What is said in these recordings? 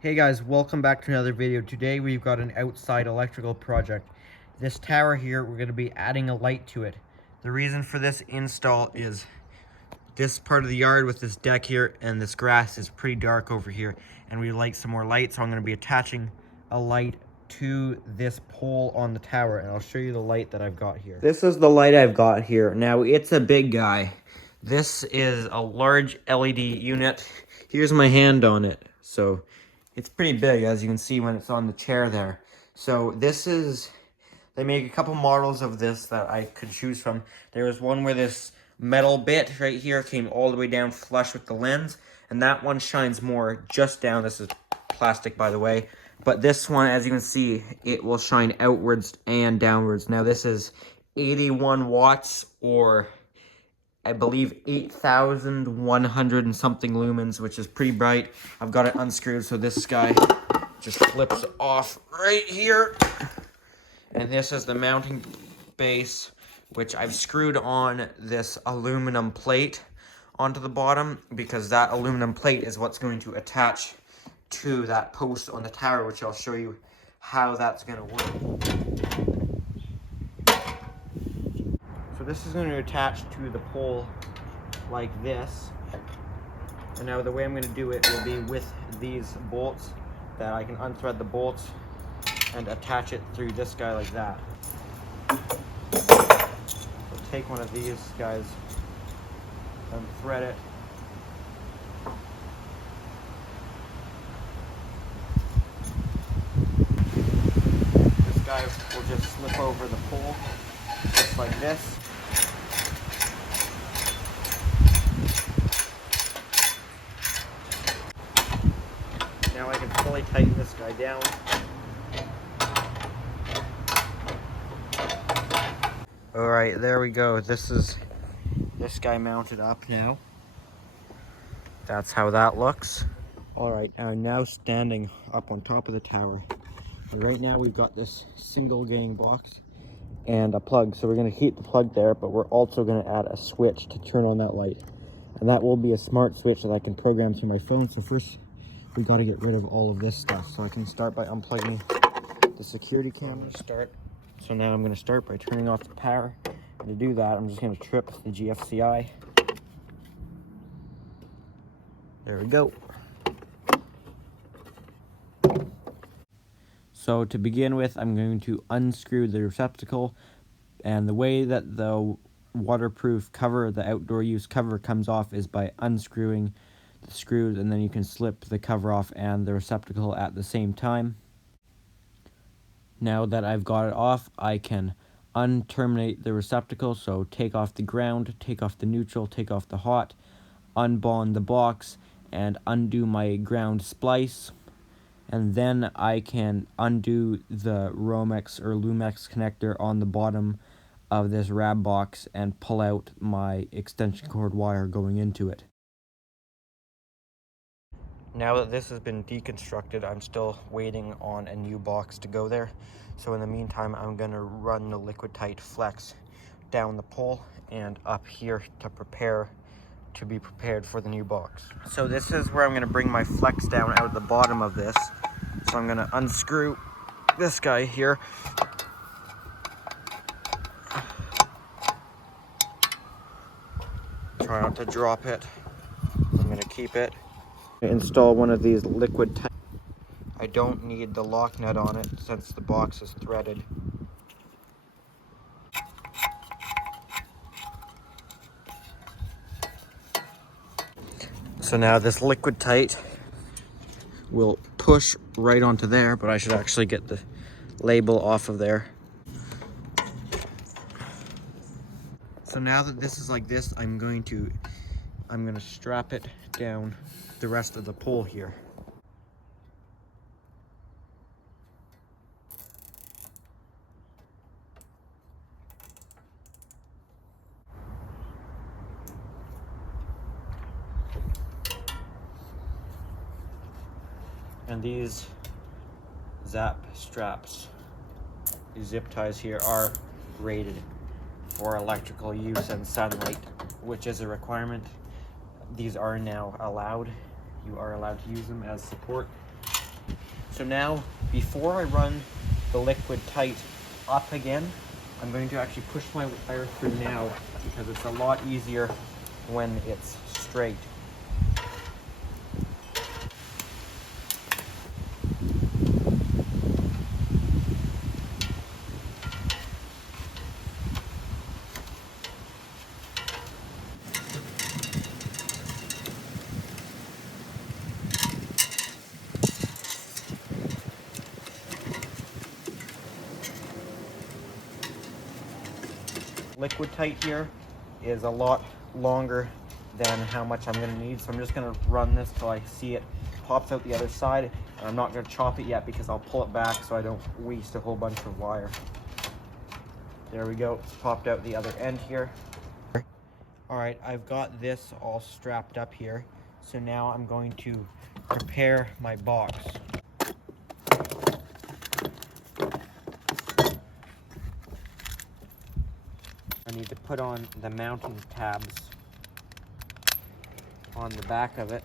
Hey guys, welcome back to another video. Today we've got an outside electrical project. This tower here, we're going to be adding a light to it. The reason for this install is this part of the yard with this deck here and this grass is pretty dark over here, and we like some more light, so I'm going to be attaching a light to this pole on the tower, and I'll show you the light that I've got here. This is the light I've got here. Now it's a big guy. This is a large LED unit. Here's my hand on it. So it's pretty big, as you can see when it's on the chair there. So this is, they make a couple models of this that I could choose from. There was one where this metal bit right here came all the way down flush with the lens, and that one shines more just down. This is plastic, by the way. But this one, as you can see, it will shine outwards and downwards. Now this is 81 watts, or I believe 8,100 and something lumens, which is pretty bright. I've got it unscrewed, so this guy just flips off right here. And this is the mounting base, which I've screwed on this aluminum plate onto the bottom, because that aluminum plate is what's going to attach to that post on the tower, which I'll show you how that's going to work. So this is going to attach to the pole like this. And now the way I'm going to do it will be with these bolts, that I can unthread the bolts and attach it through this guy like that. So take one of these guys and thread it. This guy will just slip over the pole, just like this. Now I can fully tighten this guy down. Alright, there we go. This is this guy mounted up now. That's how that looks. Alright, I'm now standing up on top of the tower. And right now we've got this single gang box and a plug. So we're going to keep the plug there, but we're also going to add a switch to turn on that light. And that will be a smart switch that I can program through my phone. So first, we got to get rid of all of this stuff. So I can start by unplugging the security camera. So now I'm going to start by turning off the power. And to do that, I'm just going to trip the GFCI. There we go. So to begin with, I'm going to unscrew the receptacle. And the way that the waterproof cover, the outdoor use cover, comes off is by unscrewing the screws, and then you can slip the cover off and the receptacle at the same time. Now that I've got it off, I can unterminate the receptacle, so take off the ground, take off the neutral, take off the hot, unbond the box, and undo my ground splice. And then I can undo the Romex or Lumex connector on the bottom of this RAB box and pull out my extension cord wire going into it. Now that this has been deconstructed, I'm still waiting on a new box to go there. So in the meantime, I'm going to run the liquid tight flex down the pole and up here to be prepared for the new box. So this is where I'm going to bring my flex down out of the bottom of this. So I'm going to unscrew this guy here. Try not to drop it. I'm going to keep it. Install one of these liquid tight. I don't need the lock nut on it since the box is threaded. So now this liquid tight will push right onto there, but I should actually get the label off of there. So now that this is like this, I'm going to strap it down the rest of the pole here. And these zap straps, these zip ties here, are rated for electrical use and sunlight, which is a requirement. These are now allowed. You are allowed to use them as support. So now, before I run the liquid tight up again, I'm going to actually push my wire through now because it's a lot easier when it's straight. Liquid tight here is a lot longer than how much I'm going to need, so I'm just going to run this till I see it pops out the other side, and I'm not going to chop it yet because I'll pull it back so I don't waste a whole bunch of wire. There we go, it's popped out the other end here. Alright, I've got this all strapped up here, so now I'm going to prepare my box. I need to put on the mounting tabs on the back of it.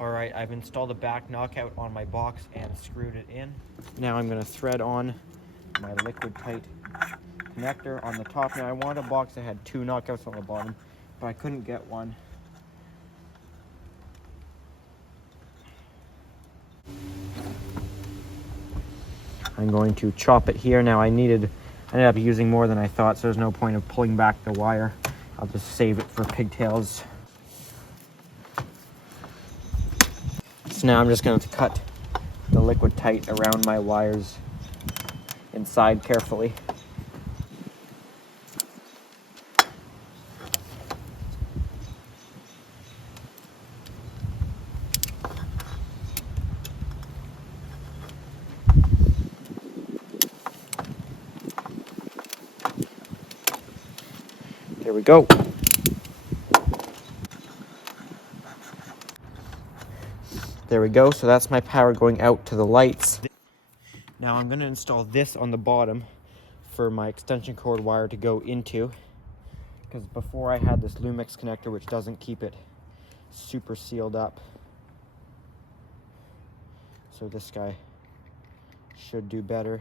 Alright, I've installed a back knockout on my box and screwed it in. Now I'm going to thread on my liquid tight connector on the top. Now I wanted a box that had 2 knockouts on the bottom, but I couldn't get one. I'm going to chop it here. Now I ended up using more than I thought, so there's no point of pulling back the wire. I'll just save it for pigtails. So now I'm just going to cut the liquid tight around my wires inside carefully. There we go. There we go, so that's my power going out to the lights. Now I'm going to install this on the bottom for my extension cord wire to go into, because before I had this Lumix connector which doesn't keep it super sealed up. So this guy should do better.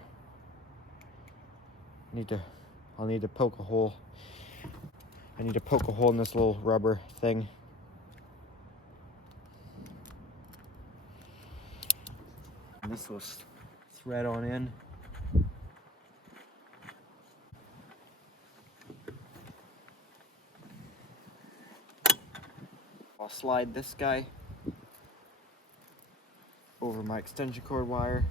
I'll need to poke a hole. I need to poke a hole in this little rubber thing. And this will thread on in. I'll slide this guy over my extension cord wire.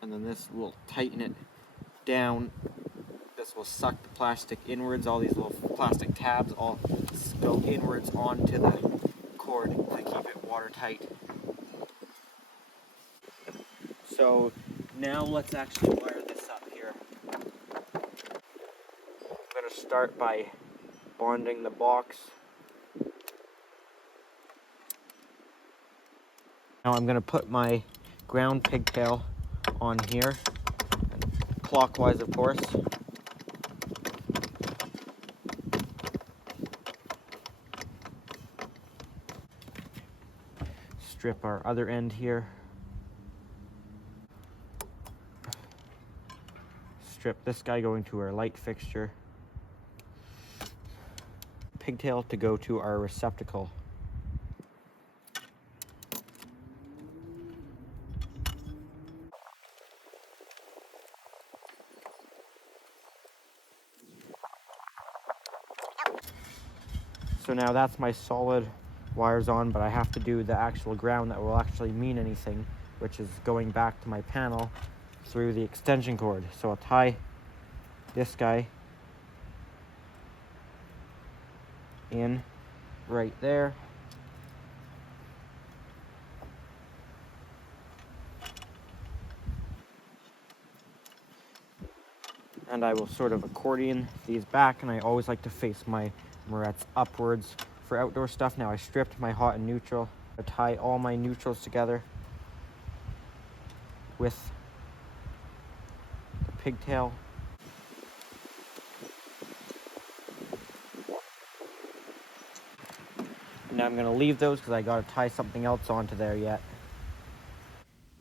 And then this will tighten it down. This will suck the plastic inwards. All these little plastic tabs all go inwards onto the cord to keep it watertight. So now let's actually wire this up here. I'm going to start by bonding the box. Now I'm going to put my ground pigtail on here, clockwise of course. Strip our other end here. Strip this guy going to our light fixture. Pigtail to go to our receptacle. So now that's my solid wires on, but I have to do the actual ground that will actually mean anything, which is going back to my panel through the extension cord. So I'll tie this guy in right there. and I will sort of accordion these back, and I always like to face my morettes upwards for outdoor stuff. Now I stripped my hot and neutral. I tie all my neutrals together with the pigtail. Now I'm going to leave those because I got to tie something else onto there yet.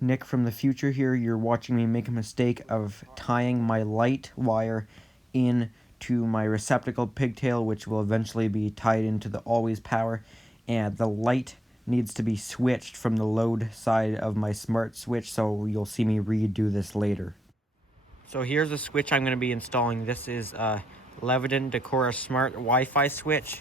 Nick from the future here, you're watching me make a mistake of tying my light wire into my receptacle pigtail, which will eventually be tied into the always power, and the light needs to be switched from the load side of my smart switch, so you'll see me redo this later. So here's the switch I'm going to be installing. This is a Leviton Decora Smart Wi-Fi switch.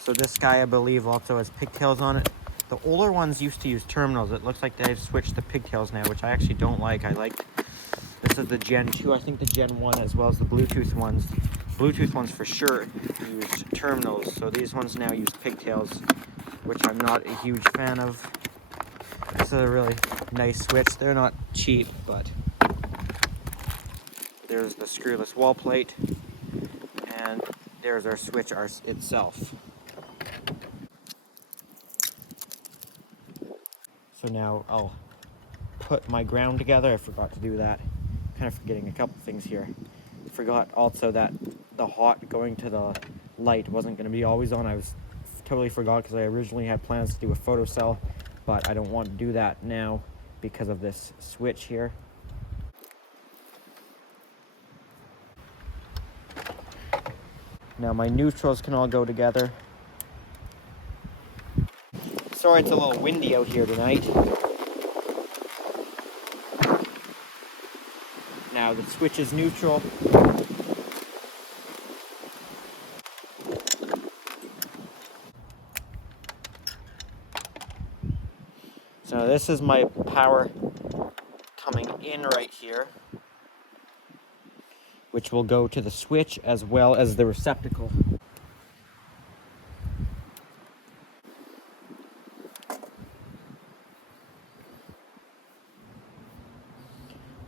So this guy, I believe, also has pigtails on it. The older ones used to use terminals. It looks like they've switched to pigtails now, which I actually don't like. This is the Gen 2, I think the Gen 1, as well as the Bluetooth ones. Bluetooth ones for sure used terminals, so these ones now use pigtails, which I'm not a huge fan of. This is a really nice switch. They're not cheap, but there's the screwless wall plate, and there's our switch itself. So now I'll put my ground together. I forgot to do that. Kind of forgetting a couple things here. Forgot also that the hot going to the light wasn't going to be always on. I totally forgot because I originally had plans to do a photocell, but I don't want to do that now because of this switch here. Now my neutrals can all go together. Sorry it's a little windy out here tonight. Now the switch is neutral. So this is my power coming in right here, which will go to the switch as well as the receptacle.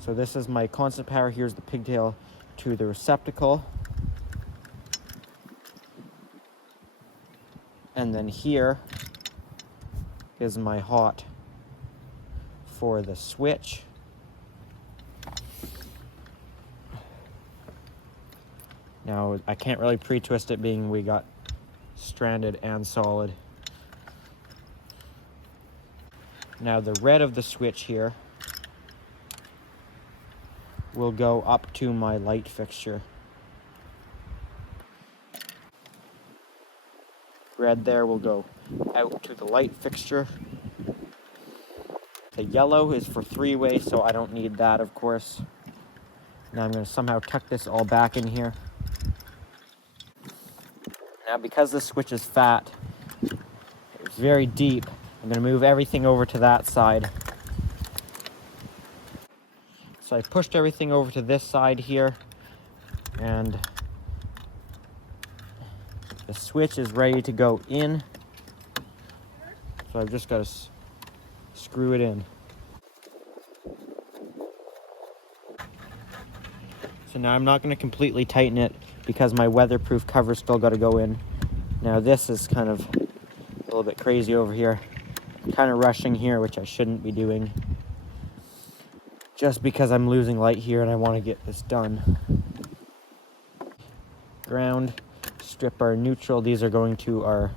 So this is my constant power. Here's the pigtail to the receptacle. And then here is my hot for the switch. Now I can't really pre-twist it, being we got stranded and solid. Now the red of the switch here will go up to my light fixture. Red there will go out to the light fixture. The yellow is for three-way, so I don't need that, of course. Now I'm going to somehow tuck this all back in here. Now because this switch is fat, it's very deep, I'm going to move everything over to that side. So I pushed everything over to this side here, and the switch is ready to go in. So I've just got to screw it in. So now I'm not going to completely tighten it because my weatherproof cover's still got to go in. Now this is kind of a little bit crazy over here. I'm kind of rushing here, which I shouldn't be doing, just because I'm losing light here and I want to get this done. Ground, strip our neutral. These are going to our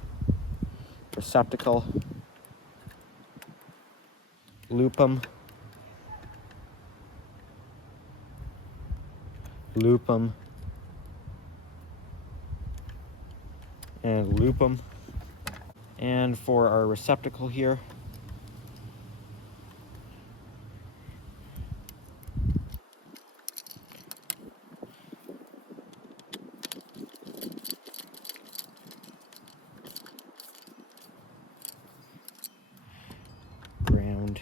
receptacle. Loop them. Loop them. And loop them. And for our receptacle here, ground,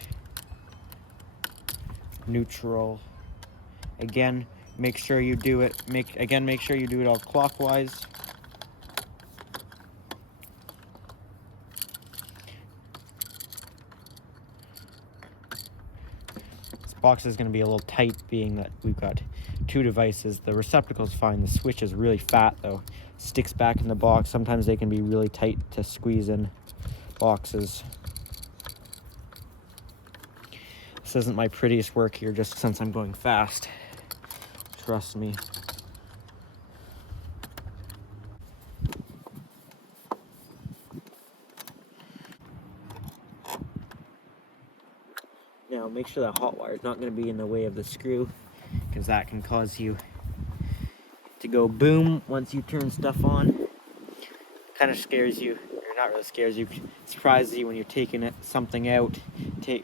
neutral. Again, make sure you do it. Make sure you do it all clockwise. box is going to be a little tight, being that we've got 2 devices. The receptacle's fine. The switch is really fat though. Sticks back in the box. Sometimes they can be really tight to squeeze in boxes. This isn't my prettiest work here, just since I'm going fast. Trust me. Now make sure that hot wire is not going to be in the way of the screw, because that can cause you to go boom once you turn stuff on. Kind of scares you, or not really scares you, surprises you when you're taking something out,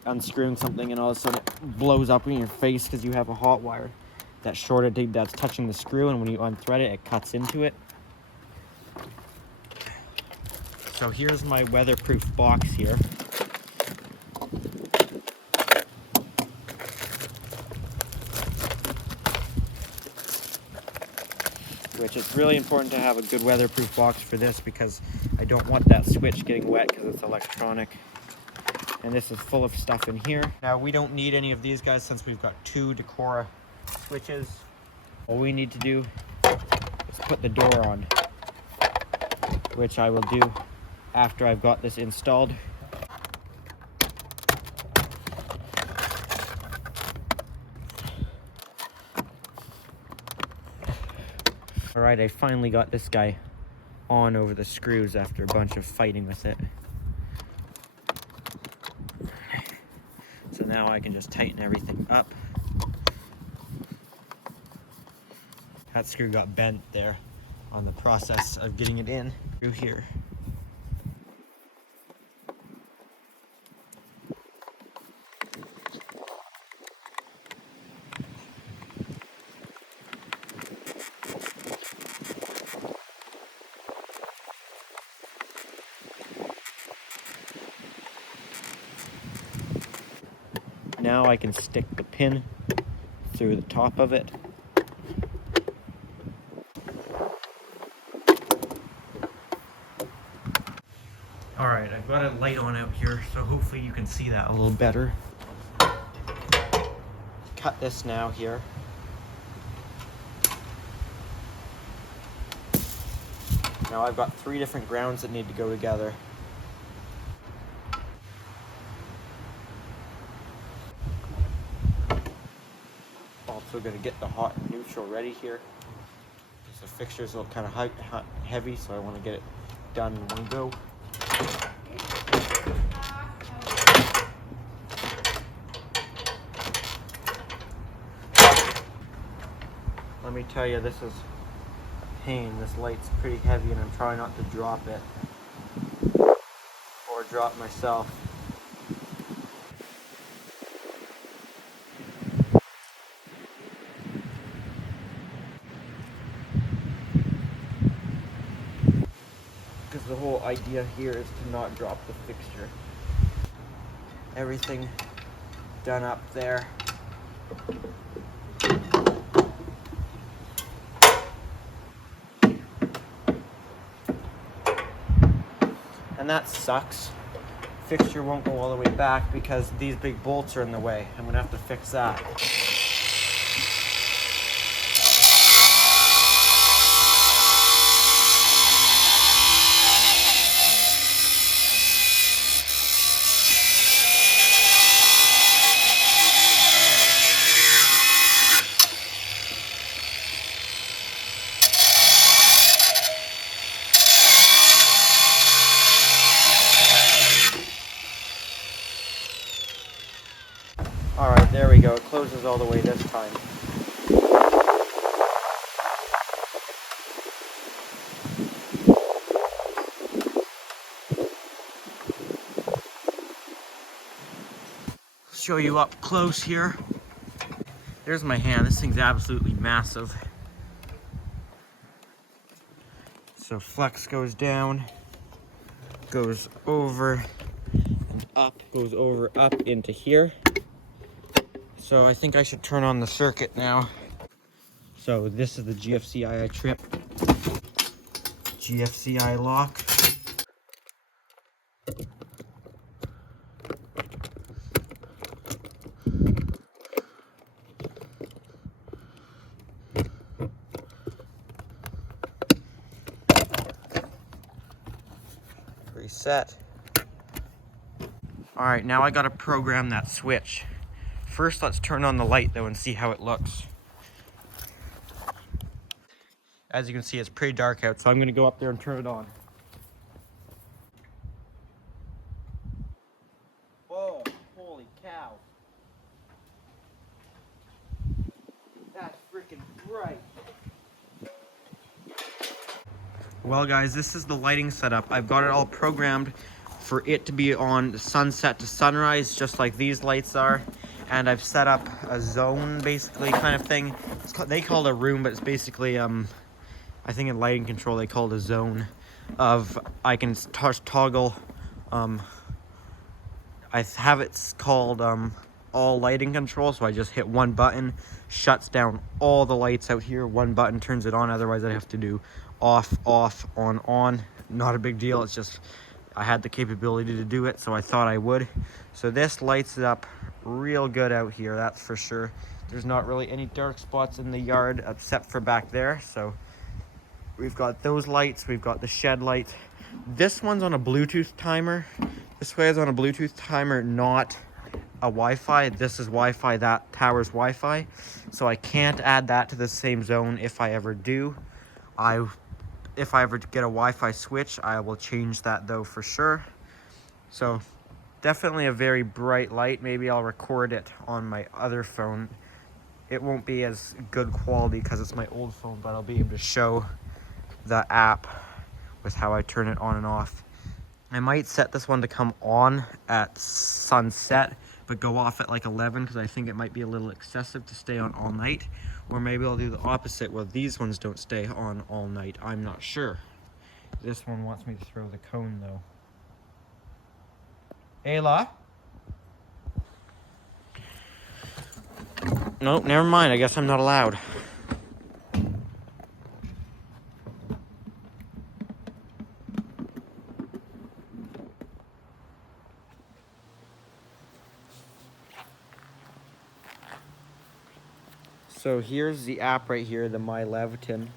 unscrewing something, and all of a sudden it blows up in your face because you have a hot wire that's shorted, that's touching the screw, and when you unthread it, it cuts into it. So here's my weatherproof box here. Which it's really important to have a good weatherproof box for this, because I don't want that switch getting wet because it's electronic. And this is full of stuff in here. Now we don't need any of these guys since we've got 2 Decora switches. All we need to do is put the door on, which I will do after I've got this installed. Alright, I finally got this guy on over the screws after a bunch of fighting with it. So now I can just tighten everything up. That screw got bent there on the process of getting it in through here. Now I can stick the pin through the top of it. Alright, I've got a light on out here, so hopefully you can see that a little better. Cut this now here. Now I've got 3 different grounds that need to go together. Also going to get the hot and neutral ready here. The fixture's a little kind of heavy, so I want to get it done in one go. Let me tell you, this is a pain. This light's pretty heavy and I'm trying not to drop it or drop myself. Because the whole idea here is to not drop the fixture. Everything done up there. And that sucks. Fixture won't go all the way back because these big bolts are in the way. I'm gonna have to fix that. Alright, there we go. It closes all the way this time. Show you up close here. There's my hand. This thing's absolutely massive. So flex goes down, goes over and up, goes over up into here. So I think I should turn on the circuit now. So this is the GFCI I tripped. GFCI lock. Reset. All right, now I gotta program that switch. First, let's turn on the light though and see how it looks. As you can see, it's pretty dark out, so I'm gonna go up there and turn it on. Whoa, holy cow. That's freaking bright. Well guys, this is the lighting setup. I've got it all programmed for it to be on sunset to sunrise, just like these lights are. And I've set up a zone, basically, kind of thing. They call it a room, but it's basically, I think in lighting control they call it a zone of, I can toggle, I have it called all lighting control, so I just hit one button, shuts down all the lights out here, one button turns it on, otherwise I'd have to do off, on. Not a big deal, it's just I had the capability to do it, so I thought I would. So this lights it up real good out here, that's for sure. There's not really any dark spots in the yard except for back there, so we've got those lights, we've got the shed light. This one's on a Bluetooth timer. This way is on a Bluetooth timer, not a Wi-Fi. This is Wi-Fi, that tower's Wi-Fi. So I can't add that to the same zone if I ever do. If I ever get a Wi-Fi switch, I will change that though for sure. So definitely a very bright light. Maybe I'll record it on my other phone. It won't be as good quality because it's my old phone, but I'll be able to show the app with how I turn it on and off. I might set this one to come on at sunset, but go off at like 11 because I think it might be a little excessive to stay on all night. Or maybe I'll do the opposite, where these ones don't stay on all night. I'm not sure. This one wants me to throw the cone though. Ayla? Nope, never mind. I guess I'm not allowed. So here's the app right here, the My Leviton.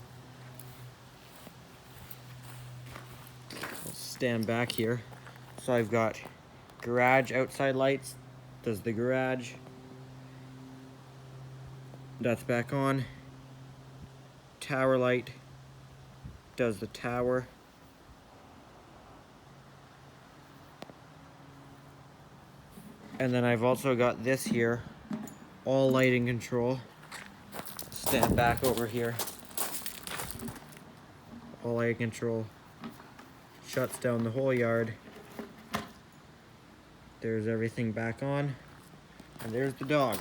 Let's stand back here. So I've got garage outside lights, does the garage. That's back on. Tower light, does the tower. And then I've also got this here, all lighting control. Stand back over here. All lighting control. Shuts down the whole yard. There's everything back on. And there's the dog.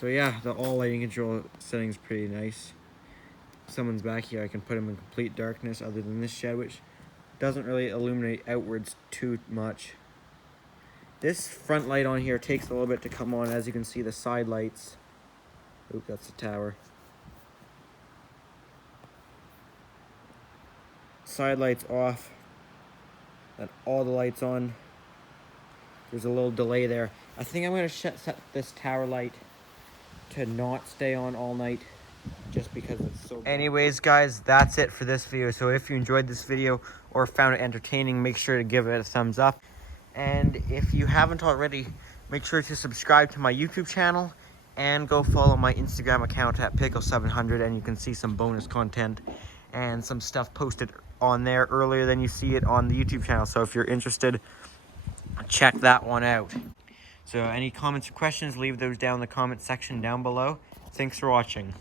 So yeah, the all lighting control setting is pretty nice. If someone's back here, I can put them in complete darkness other than this shed, which doesn't really illuminate outwards too much. This front light on here takes a little bit to come on. As you can see, the side lights. Oop, that's the tower. Side lights off. And all the lights on. There's a little delay there. I think I'm going to set this tower light to not stay on all night, just because it's so bright. Anyways guys, that's it for this video. So if you enjoyed this video or found it entertaining, make sure to give it a thumbs up. And if you haven't already, make sure to subscribe to my YouTube channel and go follow my Instagram account at Pickle700, and you can see some bonus content and some stuff posted on there earlier than you see it on the YouTube channel. So if you're interested, check that one out. So any comments or questions, leave those down in the comment section down below. Thanks for watching.